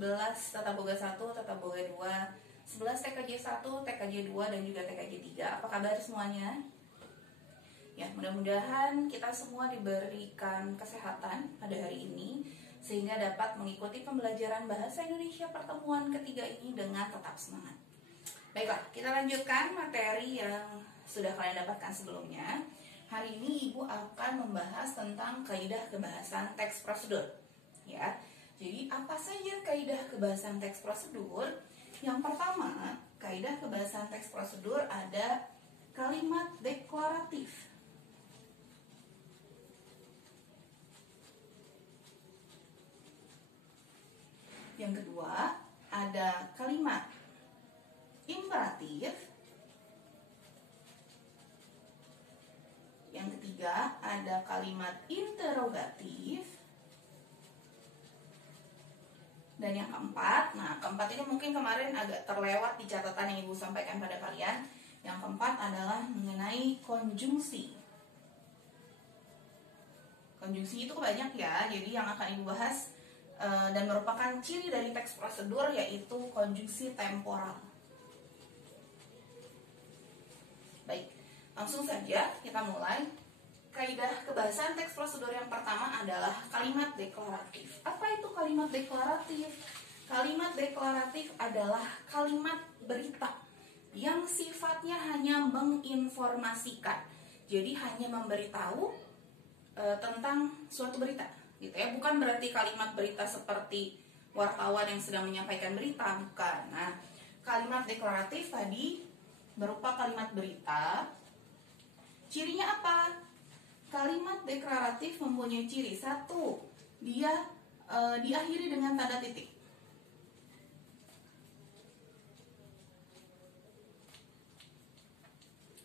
11 tata boga 1, tata boga 2, 11 TKJ 1, TKJ 2, dan juga TKJ 3. Apa kabar semuanya? Ya, mudah-mudahan kita semua diberikan kesehatan pada hari ini sehingga dapat mengikuti pembelajaran bahasa Indonesia pertemuan ketiga ini dengan tetap semangat. Baiklah, kita lanjutkan materi yang sudah kalian dapatkan sebelumnya. Hari ini Ibu akan membahas tentang kaidah kebahasan teks prosedur. Ya, jadi apa saja kaidah kebahasan teks prosedur? Yang pertama, kaidah kebahasan teks prosedur ada kalimat deklaratif. Yang kedua, ada kalimat imperatif. Yang ketiga, ada kalimat interrogatif. Dan yang keempat, keempat ini mungkin kemarin agak terlewat di catatan yang Ibu sampaikan pada kalian. Yang keempat adalah mengenai konjungsi. Konjungsi itu banyak ya, jadi yang akan Ibu bahas dan merupakan ciri dari teks prosedur yaitu konjungsi temporal. Baik, langsung saja kita mulai. Kaidah kebahasan teks prosedur yang pertama adalah kalimat deklaratif. Apa itu kalimat deklaratif? Kalimat deklaratif adalah kalimat berita yang sifatnya hanya menginformasikan. Jadi hanya memberitahu tentang suatu berita, gitu ya. Bukan berarti kalimat berita seperti wartawan yang sedang menyampaikan berita, bukan. Nah, kalimat deklaratif tadi berupa kalimat berita. Cirinya apa? Kalimat deklaratif mempunyai ciri. Satu, dia diakhiri dengan tanda titik.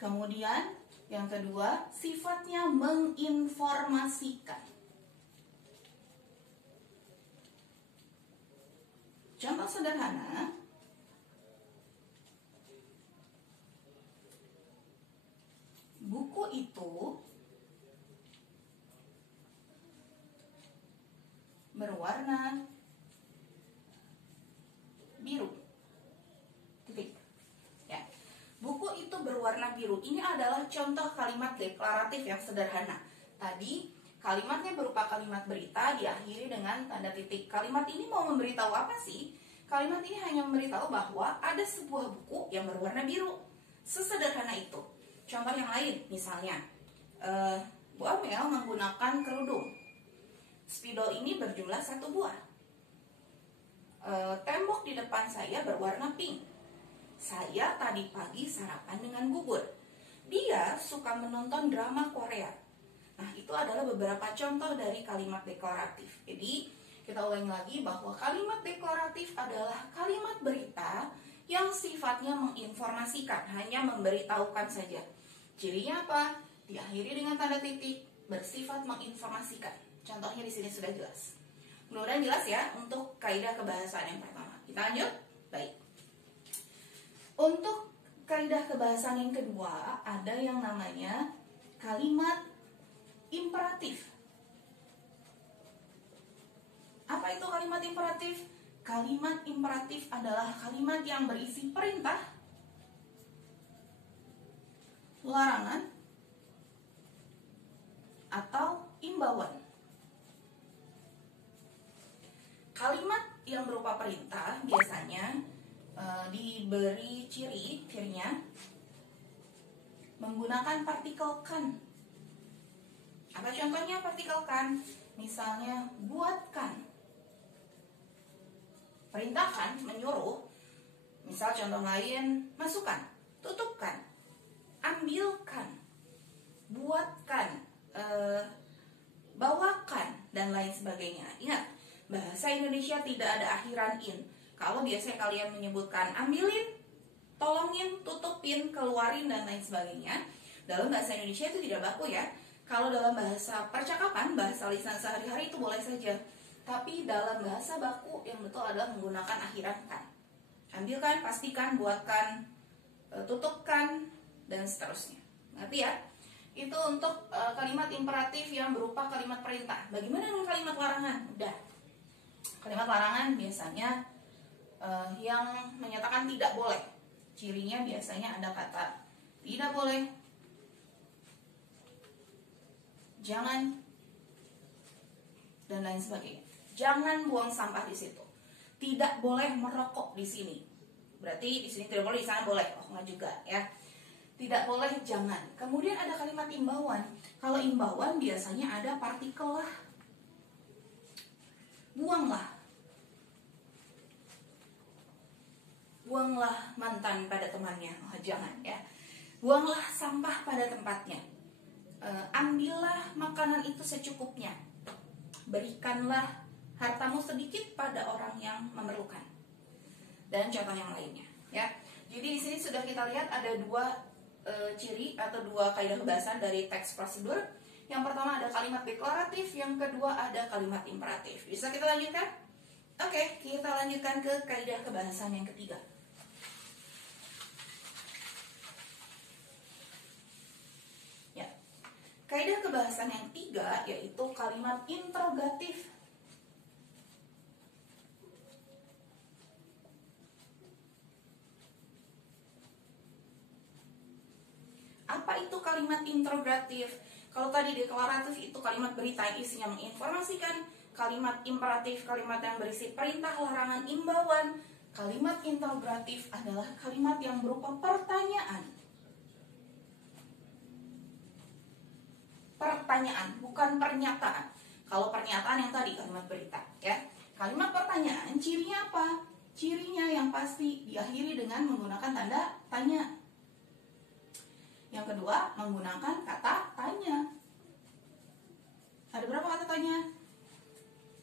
Kemudian yang kedua, sifatnya menginformasikan. Contoh sederhana, buku itu berwarna biru. Titik. Ya. Buku itu berwarna biru. Ini adalah contoh kalimat deklaratif yang sederhana. Tadi kalimatnya berupa kalimat berita diakhiri dengan tanda titik. Kalimat ini mau memberitahu apa sih? Kalimat ini hanya memberitahu bahwa ada sebuah buku yang berwarna biru. Sesederhana itu. Contoh yang lain, misalnya Bu Amel menggunakan kerudung. Spidol ini berjumlah 1 buah. Tembok di depan saya berwarna pink. Saya tadi pagi sarapan dengan bubur. Dia suka menonton drama Korea. Nah, itu adalah beberapa contoh dari kalimat deklaratif. Jadi, kita ulangi lagi bahwa kalimat deklaratif adalah kalimat berita yang sifatnya menginformasikan, hanya memberitahukan saja. Cirinya apa? Diakhiri dengan tanda titik, bersifat menginformasikan. Contohnya di sini sudah jelas. Mudah-mudahan jelas ya untuk kaidah kebahasan yang pertama. Kita lanjut? Baik. Untuk kaidah kebahasan yang kedua, ada yang namanya kalimat imperatif. Apa itu kalimat imperatif? Kalimat imperatif adalah kalimat yang berisi perintah, larangan, atau imbauan. Kalimat yang berupa perintah biasanya diberi cirinya menggunakan partikel kan. Apa contohnya partikel kan? Misalnya buatkan. Perintahkan, menyuruh. Misal contoh lain, masukkan, tutupkan, ambilkan, buatkan, bawakan, dan lain sebagainya. Ingat, bahasa Indonesia tidak ada akhiran in. Kalau biasanya kalian menyebutkan ambilin, tolongin, tutupin, keluarin, dan lain sebagainya, dalam bahasa Indonesia itu tidak baku ya. Kalau dalam bahasa percakapan, bahasa lisan sehari-hari itu boleh saja. Tapi dalam bahasa baku yang betul adalah menggunakan akhiran kan. Ambilkan, pastikan, buatkan, tutupkan, dan seterusnya. Ngerti ya? Itu untuk kalimat imperatif yang berupa kalimat perintah. Bagaimana dengan kalimat larangan? Udah. Kalimat larangan biasanya yang menyatakan tidak boleh. Cirinya biasanya ada kata tidak boleh, jangan, dan lain sebagainya. Jangan buang sampah di situ. Tidak boleh merokok di sini. Berarti di sini tidak boleh, di sana boleh. Oh, enggak juga ya. Tidak boleh, jangan. Kemudian ada kalimat imbauan. Kalau imbauan biasanya ada partikel lah. Buanglah. Buanglah mantan pada temannya. Oh, jangan ya. Buanglah sampah pada tempatnya. Ambillah makanan itu secukupnya. Berikanlah hartamu sedikit pada orang yang memerlukan. Dan contoh yang lainnya ya. Jadi di sini sudah kita lihat ada dua ciri atau dua kaidah kebahasan dari teks prosedur. Yang pertama ada kalimat deklaratif, yang kedua ada kalimat imperatif. Bisa kita lanjutkan? Oke, kita lanjutkan ke kaidah kebahasan yang ketiga. Ya. Kaidah kebahasan yang ketiga yaitu kalimat interrogatif. Apa itu kalimat interrogatif? Kalau tadi deklaratif itu kalimat berita yang isinya menginformasikan, kalimat imperatif kalimat yang berisi perintah, larangan, imbauan. Kalimat interrogatif adalah kalimat yang berupa pertanyaan. Pertanyaan, bukan pernyataan. Kalau pernyataan yang tadi kalimat berita, ya. Kalimat pertanyaan cirinya apa? Cirinya yang pasti diakhiri dengan menggunakan tanda tanya. Yang kedua, menggunakan kata tanya. Ada berapa kata tanya?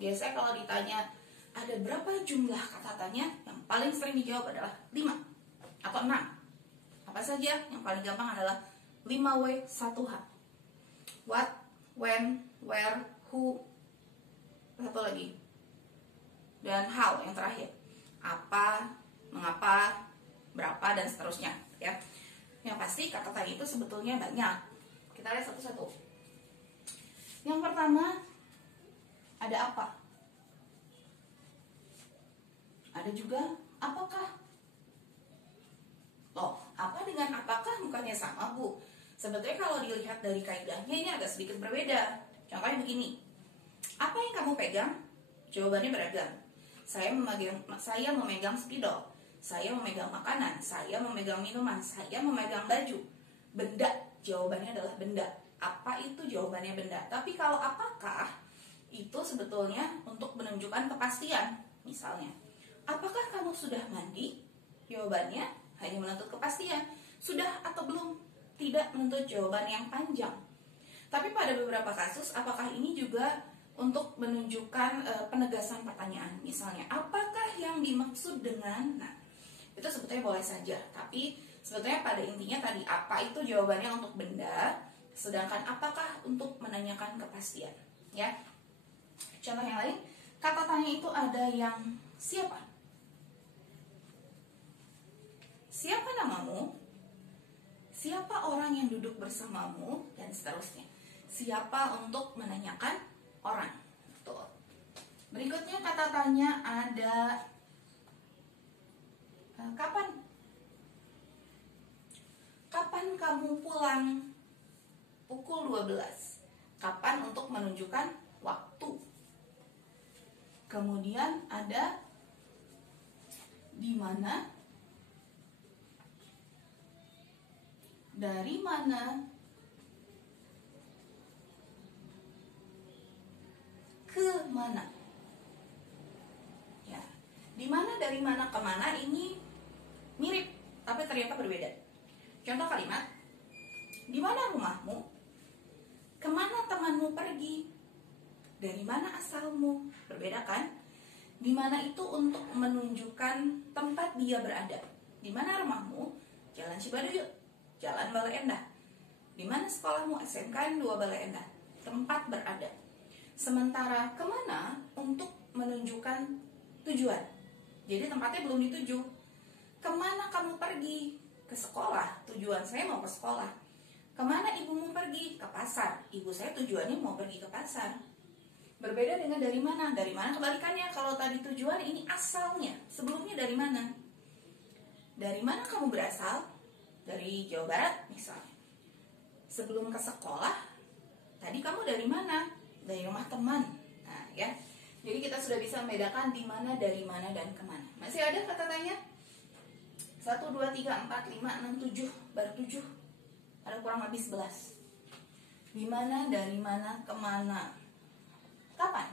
Biasanya kalau ditanya ada berapa jumlah kata tanya, yang paling sering dijawab adalah 5 atau 6. Apa saja? Yang paling gampang adalah 5W 1H. What, when, where, who, satu lagi. Dan how yang terakhir. Apa, mengapa, berapa, dan seterusnya ya. Yang pasti kata tanya itu sebetulnya banyak. Kita lihat satu-satu. Yang pertama, ada apa? Ada juga apakah? Loh, apa dengan apakah bukannya sama, Bu? Sebetulnya kalau dilihat dari kaidahnya ini agak sedikit berbeda. Contohnya begini. Apa yang kamu pegang? Jawabannya beragam. Saya memegang spidol. Saya memegang makanan, saya memegang minuman, saya memegang baju. Benda, jawabannya adalah benda. Apa itu? Jawabannya benda. Tapi kalau apakah, itu sebetulnya untuk menunjukkan kepastian. Misalnya, apakah kamu sudah mandi? Jawabannya hanya menuntut kepastian. Sudah atau belum? Tidak menuntut jawaban yang panjang. Tapi pada beberapa kasus, apakah ini juga untuk menunjukkan penegasan pertanyaan. Misalnya, apakah yang dimaksud dengan... Nah, itu sebetulnya boleh saja, tapi sebetulnya pada intinya tadi apa itu jawabannya untuk benda, sedangkan apakah untuk menanyakan kepastian ya. Contoh yang lain, kata tanya itu ada yang siapa? Siapa namamu? Siapa orang yang duduk bersamamu? Dan seterusnya. Siapa untuk menanyakan orang. Betul. Berikutnya kata tanya ada kapan? Kapan kamu pulang? Pukul 12. Kapan untuk menunjukkan waktu. Kemudian ada di mana? Dari mana? Ke mana? Ya. Di mana, dari mana, ke mana ini mirip, tapi ternyata berbeda. Contoh kalimat, di mana rumahmu? Kemana temanmu pergi? Dari mana asalmu? Berbeda kan? Di mana itu untuk menunjukkan tempat dia berada. Di mana rumahmu? Jalan Cibaduyut, Jalan Bale Endah. Di mana sekolahmu? SMK 2 Bale Endah. Tempat berada. Sementara kemana untuk menunjukkan tujuan. Jadi tempatnya belum dituju. Kemana kamu pergi? Ke sekolah. Tujuan saya mau ke sekolah. Kemana ibumu pergi? Ke pasar. Ibu saya tujuannya mau pergi ke pasar. Berbeda dengan dari mana? Dari mana kebalikannya. Kalau tadi tujuan, ini asalnya. Sebelumnya dari mana? Dari mana kamu berasal? Dari Jawa Barat misalnya. Sebelum ke sekolah, tadi kamu dari mana? Dari rumah teman. Nah, ya. Jadi kita sudah bisa membedakan di mana, dari mana, dan kemana. Masih ada kata tanya? 1, 2, 3, 4, 5, 6, 7. Baru 7. Ada kurang lebih 11. Di mana, dari mana, kemana? Kapan?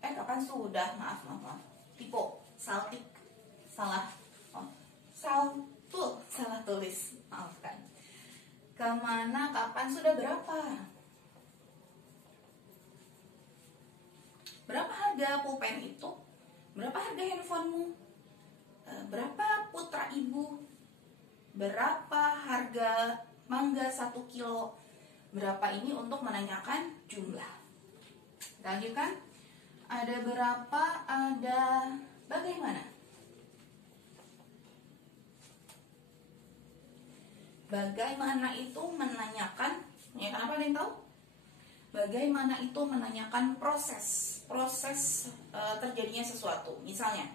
Kapan sudah? Maaf. Typo, saltik, salah. Salah tulis. Maafkan. Kemana, kapan, sudah berapa? Berapa harga pulpen itu? Berapa harga handphonemu? Berapa putra ibu? Berapa harga mangga 1 kilo? Berapa ini untuk menanyakan jumlah. Lanjutkan. Ada berapa, ada bagaimana. Bagaimana itu menanyakan apa, ada yang tahu? Bagaimana itu menanyakan proses terjadinya sesuatu. Misalnya,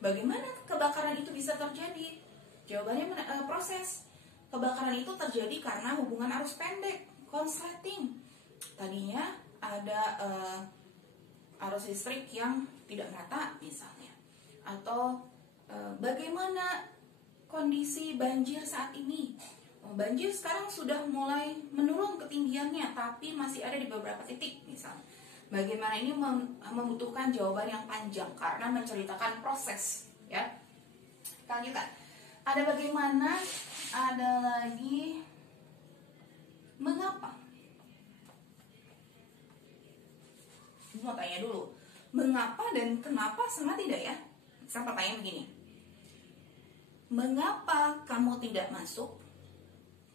bagaimana kebakaran itu bisa terjadi? Jawabannya proses. Kebakaran itu terjadi karena hubungan arus pendek, konsleting. Tadinya ada arus listrik yang tidak merata misalnya. Atau bagaimana kondisi banjir saat ini? Banjir sekarang sudah mulai menurun ketinggiannya, tapi masih ada di beberapa titik misalnya. Bagaimana ini membutuhkan jawaban yang panjang karena menceritakan proses, ya. Lanjutkan. Ada bagaimana, ada lagi mengapa. Mau tanya dulu, mengapa dan kenapa sama tidak ya? Saya pertanyaan begini. Mengapa kamu tidak masuk?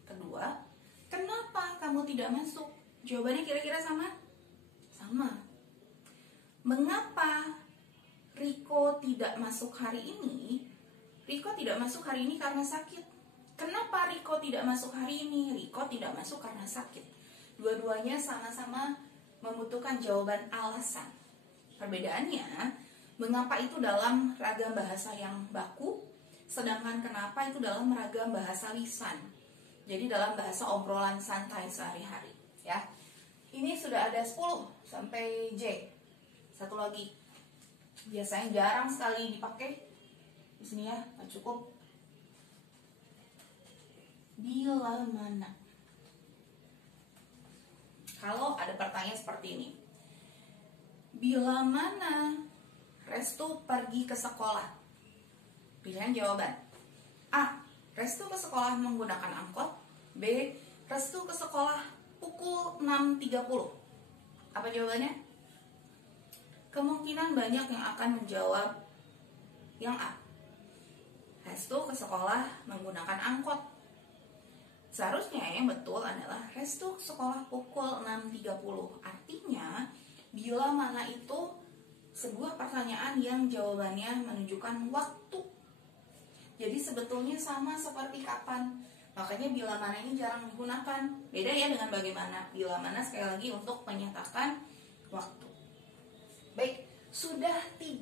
Kedua, kenapa kamu tidak masuk? Jawabannya kira-kira sama? Sama. Mengapa Riko tidak masuk hari ini? Riko tidak masuk hari ini karena sakit. Kenapa Riko tidak masuk hari ini? Riko tidak masuk karena sakit. Dua-duanya sama-sama membutuhkan jawaban alasan. Perbedaannya, mengapa itu dalam ragam bahasa yang baku, sedangkan kenapa itu dalam ragam bahasa lisan. Jadi dalam bahasa obrolan santai sehari-hari, ya. Ini sudah ada 10 sampai J. Satu lagi. Biasanya jarang sekali dipakai. Di sini ya, cukup. Bila mana. Kalau ada pertanyaan seperti ini. Bila mana Restu pergi ke sekolah? Pilihan jawaban. A. Restu ke sekolah menggunakan angkot. B. Restu ke sekolah pukul 6.30. Apa jawabannya? Kemungkinan banyak yang akan menjawab yang A. Restu ke sekolah menggunakan angkot. Seharusnya yang betul adalah Restu ke sekolah pukul 6.30. Artinya, bila mana itu sebuah pertanyaan yang jawabannya menunjukkan waktu. Jadi sebetulnya sama seperti kapan. Makanya bila mana ini jarang digunakan. Beda ya dengan bagaimana. Bila mana sekali lagi untuk menyatakan waktu. Baik, sudah 3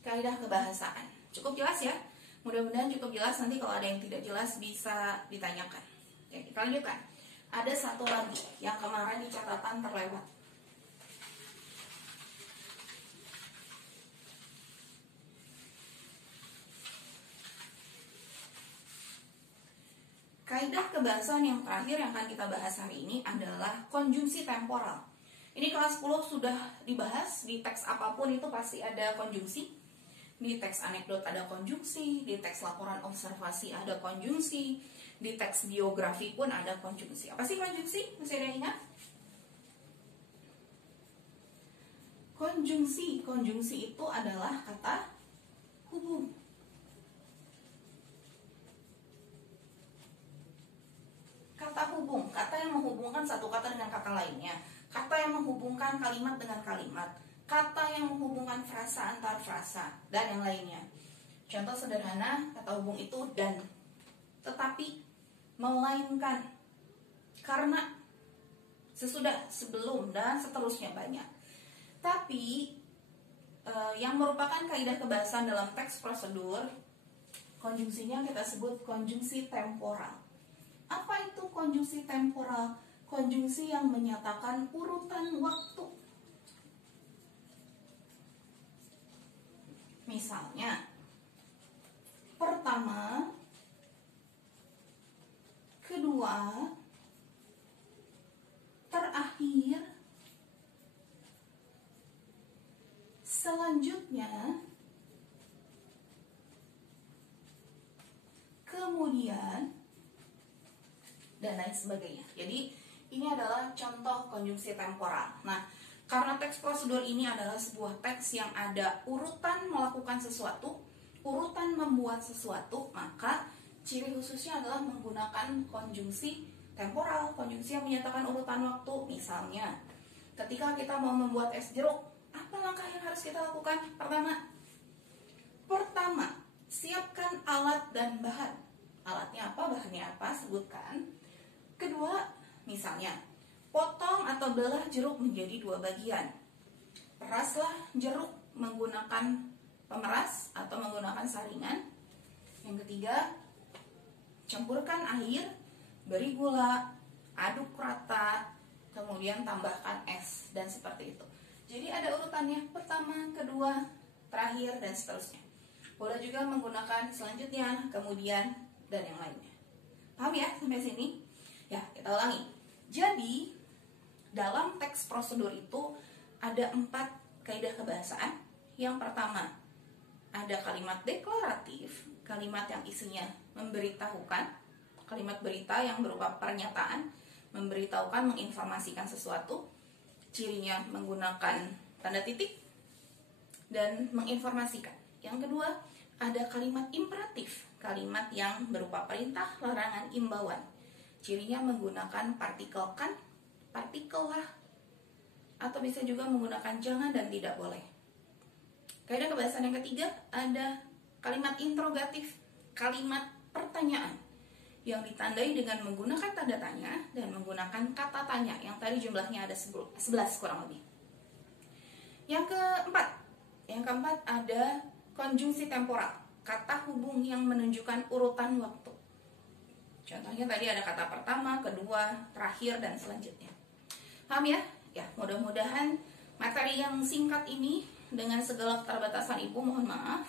kaidah kebahasaan. Cukup jelas ya? Mudah-mudahan cukup jelas. Nanti kalau ada yang tidak jelas bisa ditanyakan. Oke, kita lanjutkan. Ada satu lagi yang kemarin di catatan terlewat. Kaidah kebahasaan yang terakhir yang akan kita bahas hari ini adalah konjungsi temporal. Ini kelas 10 sudah dibahas, di teks apapun itu pasti ada konjungsi. Di teks anekdot ada konjungsi, di teks laporan observasi ada konjungsi, di teks biografi pun ada konjungsi. Apa sih konjungsi? Masih ada yang ingat? Konjungsi itu adalah kata hubung. Kata hubung, kata yang menghubungkan satu kata dengan kata lainnya, kata yang menghubungkan kalimat dengan kalimat, kata yang menghubungkan frasa antar frasa, dan yang lainnya. Contoh sederhana, kata hubung itu dan, tetapi, melainkan, karena, sesudah, sebelum, dan seterusnya banyak. Tapi yang merupakan kaidah kebahasan dalam teks prosedur, konjungsinya kita sebut konjungsi temporal. Apa itu konjungsi temporal? Konjungsi yang menyatakan urutan waktu. Misalnya, pertama, kedua, terakhir, selanjutnya, kemudian, dan lain sebagainya. Jadi ini adalah contoh konjungsi temporal. Nah, karena teks prosedur ini adalah sebuah teks yang ada urutan melakukan sesuatu, urutan membuat sesuatu, maka ciri khususnya adalah menggunakan konjungsi temporal, konjungsi yang menyatakan urutan waktu. Misalnya, ketika kita mau membuat es jeruk, apa langkah yang harus kita lakukan? Pertama, siapkan alat dan bahan. Alatnya apa, bahannya apa, sebutkan. Kedua, misalnya, potong atau belah jeruk menjadi 2 bagian. Peraslah jeruk menggunakan pemeras atau menggunakan saringan. Yang ketiga, campurkan air, beri gula, aduk rata, kemudian tambahkan es, dan seperti itu. Jadi ada urutannya, pertama, kedua, terakhir, dan seterusnya. Boleh juga menggunakan selanjutnya, kemudian, dan yang lainnya. Paham ya sampai sini? Ya, kita ulangi. Jadi, dalam teks prosedur itu ada 4 kaidah kebahasaan. Yang pertama, ada kalimat deklaratif, kalimat yang isinya memberitahukan, kalimat berita yang berupa pernyataan, memberitahukan, menginformasikan sesuatu. Cirinya menggunakan tanda titik dan menginformasikan. Yang kedua, ada kalimat imperatif, kalimat yang berupa perintah, larangan, imbauan. Cirinya menggunakan partikel kan, partikel lah, atau bisa juga menggunakan jangan dan tidak boleh. Kaidah kebahasan yang ketiga ada kalimat interrogatif, kalimat pertanyaan yang ditandai dengan menggunakan tanda tanya dan menggunakan kata tanya yang tadi jumlahnya ada 11 kurang lebih. Yang keempat ada konjungsi temporal, kata hubung yang menunjukkan urutan waktu. Contohnya tadi ada kata pertama, kedua, terakhir, dan selanjutnya. Paham ya? Ya, mudah-mudahan materi yang singkat ini dengan segala keterbatasan Ibu, mohon maaf,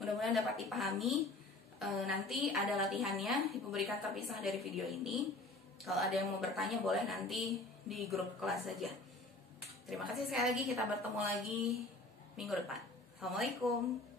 mudah-mudahan dapat dipahami. Nanti ada latihannya, Ibu berikan terpisah dari video ini. Kalau ada yang mau bertanya boleh nanti di grup kelas saja. Terima kasih sekali lagi, kita bertemu lagi minggu depan. Assalamualaikum.